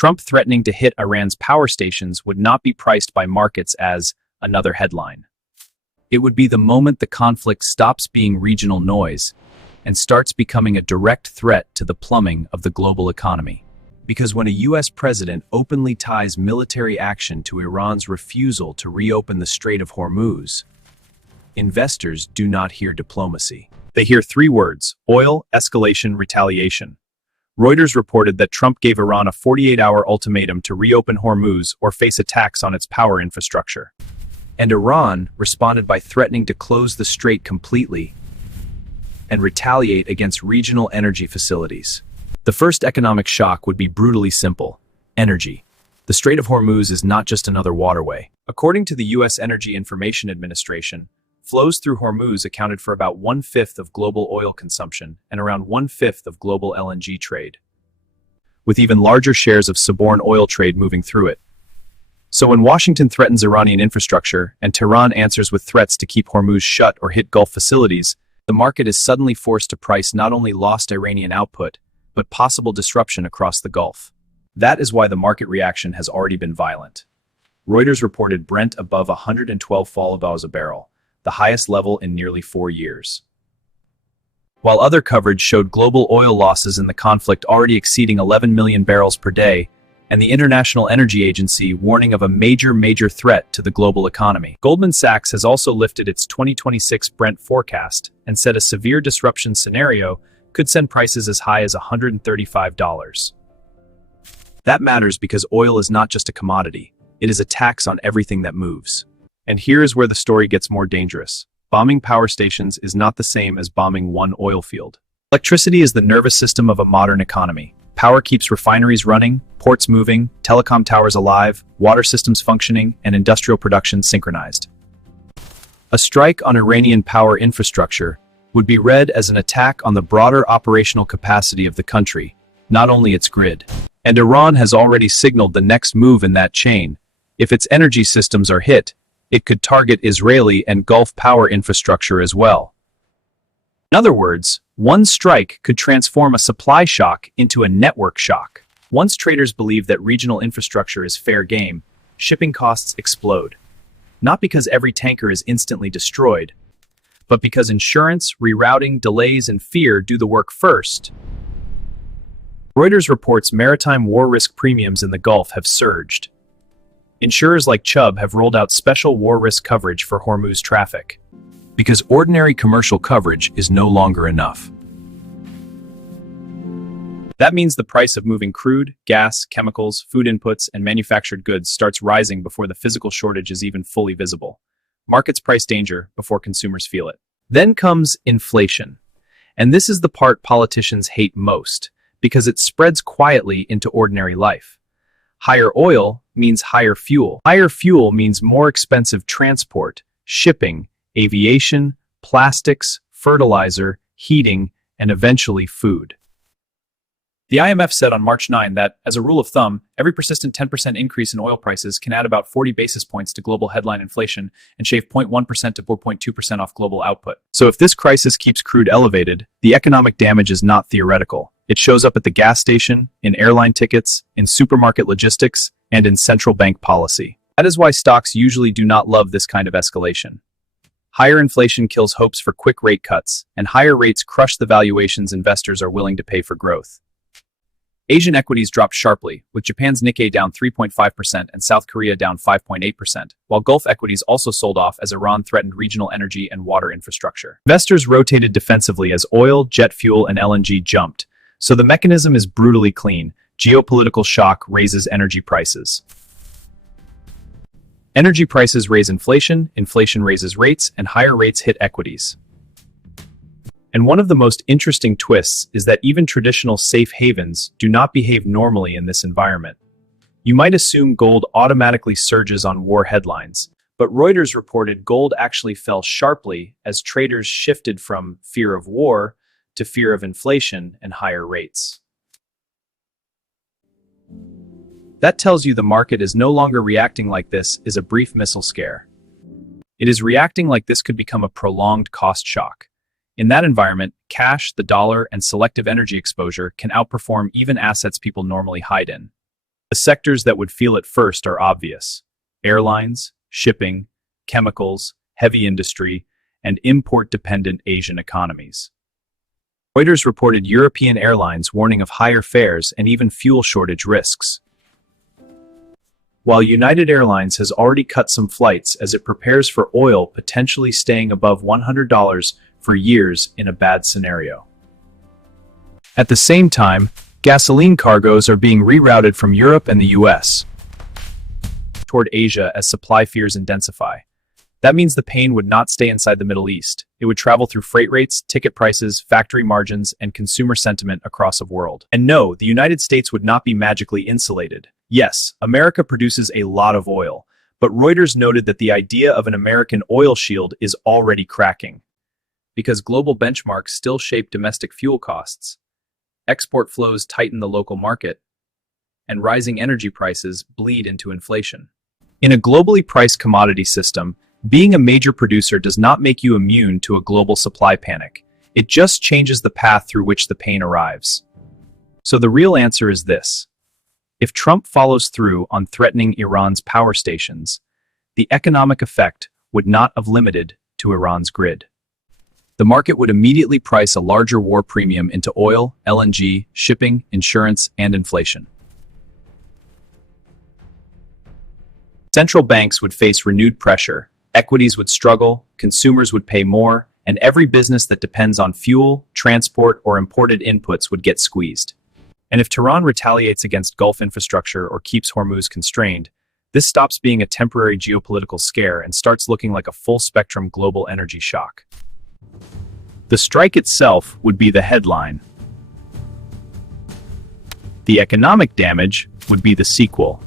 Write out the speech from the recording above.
Trump threatening to hit Iran's power stations would not be priced by markets as another headline. It would be the moment the conflict stops being regional noise and starts becoming a direct threat to the plumbing of the global economy. Because when a U.S. president openly ties military action to Iran's refusal to reopen the Strait of Hormuz, investors do not hear diplomacy. They hear three words: oil, escalation, retaliation. Reuters reported that Trump gave Iran a 48-hour ultimatum to reopen Hormuz or face attacks on its power infrastructure. And Iran responded by threatening to close the strait completely and retaliate against regional energy facilities. The first economic shock would be brutally simple: energy. The Strait of Hormuz is not just another waterway. According to the U.S. Energy Information Administration, flows through Hormuz accounted for about 1/5 of global oil consumption and around 1/5 of global LNG trade, with even larger shares of seaborne oil trade moving through it. So when Washington threatens Iranian infrastructure and Tehran answers with threats to keep Hormuz shut or hit Gulf facilities, the market is suddenly forced to price not only lost Iranian output, but possible disruption across the Gulf. That is why the market reaction has already been violent. Reuters reported Brent above $112 a barrel, the highest level in nearly 4 years. While other coverage showed global oil losses in the conflict already exceeding 11 million barrels per day, and the International Energy Agency warning of a major threat to the global economy. Goldman Sachs has also lifted its 2026 Brent forecast and said a severe disruption scenario could send prices as high as $135. That matters because oil is not just a commodity, it is a tax on everything that moves. And here is where the story gets more dangerous. Bombing power stations is not the same as bombing one oil field. Electricity is the nervous system of a modern economy. Power keeps refineries running, ports moving, telecom towers alive, water systems functioning, and industrial production synchronized. A strike on Iranian power infrastructure would be read as an attack on the broader operational capacity of the country, not only its grid. And Iran has already signaled the next move in that chain. If its energy systems are hit, it could target Israeli and Gulf power infrastructure as well. In other words, one strike could transform a supply shock into a network shock. Once traders believe that regional infrastructure is fair game, shipping costs explode. Not because every tanker is instantly destroyed, but because insurance, rerouting, delays, and fear do the work first. Reuters reports maritime war risk premiums in the Gulf have surged. Insurers like Chubb have rolled out special war risk coverage for Hormuz traffic, because ordinary commercial coverage is no longer enough. That means the price of moving crude, gas, chemicals, food inputs, and manufactured goods starts rising before the physical shortage is even fully visible. Markets price danger before consumers feel it. Then comes inflation. And this is the part politicians hate most, because it spreads quietly into ordinary life. Higher oil means higher fuel. Higher fuel means more expensive transport, shipping, aviation, plastics, fertilizer, heating, and eventually food. The IMF said on March 9 that, as a rule of thumb, every persistent 10% increase in oil prices can add about 40 basis points to global headline inflation and shave 0.1% to 4.2% off global output. So if this crisis keeps crude elevated, the economic damage is not theoretical. It shows up at the gas station, in airline tickets, in supermarket logistics, and in central bank policy. That is why stocks usually do not love this kind of escalation. Higher inflation kills hopes for quick rate cuts, and higher rates crush the valuations investors are willing to pay for growth. Asian equities dropped sharply, with Japan's Nikkei down 3.5% and South Korea down 5.8%, while Gulf equities also sold off as Iran threatened regional energy and water infrastructure. Investors rotated defensively as oil, jet fuel, and LNG jumped. So the mechanism is brutally clean. Geopolitical shock raises energy prices. Energy prices raise inflation, inflation raises rates, and higher rates hit equities. And one of the most interesting twists is that even traditional safe havens do not behave normally in this environment. You might assume gold automatically surges on war headlines, but Reuters reported gold actually fell sharply as traders shifted from fear of war to fear of inflation and higher rates. That tells you the market is no longer reacting like this is a brief missile scare. It is reacting like this could become a prolonged cost shock. In that environment, cash, the dollar, and selective energy exposure can outperform even assets people normally hide in. The sectors that would feel it first are obvious: airlines, shipping, chemicals, heavy industry, and import-dependent Asian economies. Reuters reported European airlines warning of higher fares and even fuel shortage risks. While United Airlines has already cut some flights as it prepares for oil potentially staying above $100 for years in a bad scenario. At the same time, gasoline cargoes are being rerouted from Europe and the US toward Asia as supply fears intensify. That means the pain would not stay inside the Middle East. It would travel through freight rates, ticket prices, factory margins, and consumer sentiment across the world. And no, the United States would not be magically insulated. Yes, America produces a lot of oil, but Reuters noted that the idea of an American oil shield is already cracking. Because global benchmarks still shape domestic fuel costs, export flows tighten the local market, and rising energy prices bleed into inflation. In a globally priced commodity system, being a major producer does not make you immune to a global supply panic. It just changes the path through which the pain arrives. So the real answer is this. If Trump follows through on threatening Iran's power stations, the economic effect would not have limited to Iran's grid. The market would immediately price a larger war premium into oil, LNG, shipping, insurance, and inflation. Central banks would face renewed pressure, equities would struggle, consumers would pay more, and every business that depends on fuel, transport, or imported inputs would get squeezed. And if Tehran retaliates against Gulf infrastructure or keeps Hormuz constrained, this stops being a temporary geopolitical scare and starts looking like a full-spectrum global energy shock. The strike itself would be the headline. The economic damage would be the sequel.